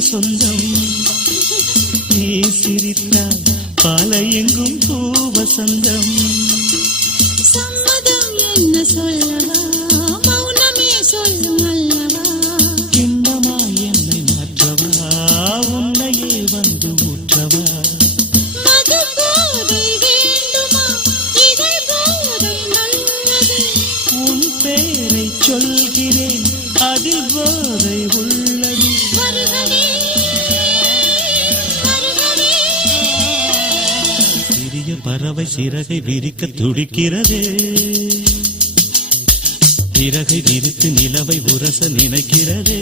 சொந்தம். நீ சிரித்தால் பாலை எங்கும் பூவசந்தம். சம்மதம் என்ன சொல்லவா, மௌனமே சொல்லும் அல்லவா. கிண்ணமா என்னை மாற்றவா, உன்னையே வந்து ஊற்றவா. மது போதை வேண்டுமா, இதழ் போதை நல்லது. உன் பேரை சொல்கிறேன், அதில் போதை உள்ளது. வருகவே வருகவே. சிறிய பறவை சிறகை விரிக்க துடிக்கிறதே, சிறகை விரித்து நிலவை உரச நினைக்கிறதே.